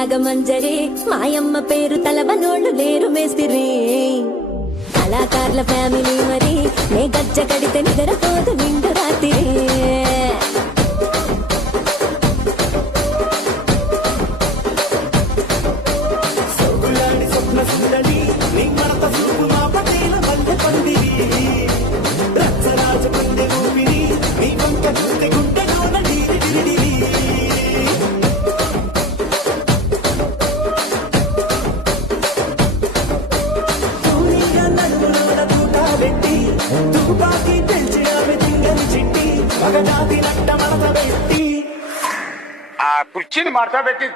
నాగమంజరి మాయమ్మ పేరు తలవనోళ్ళు లేరు మేస్తిరి కళాకారుల ఫ్యామిలీ మరి నే గజ్జ కడితే నిద్రపోదు నిండు రాత్రి ఆ కుర్చీని మార్చబెట్టి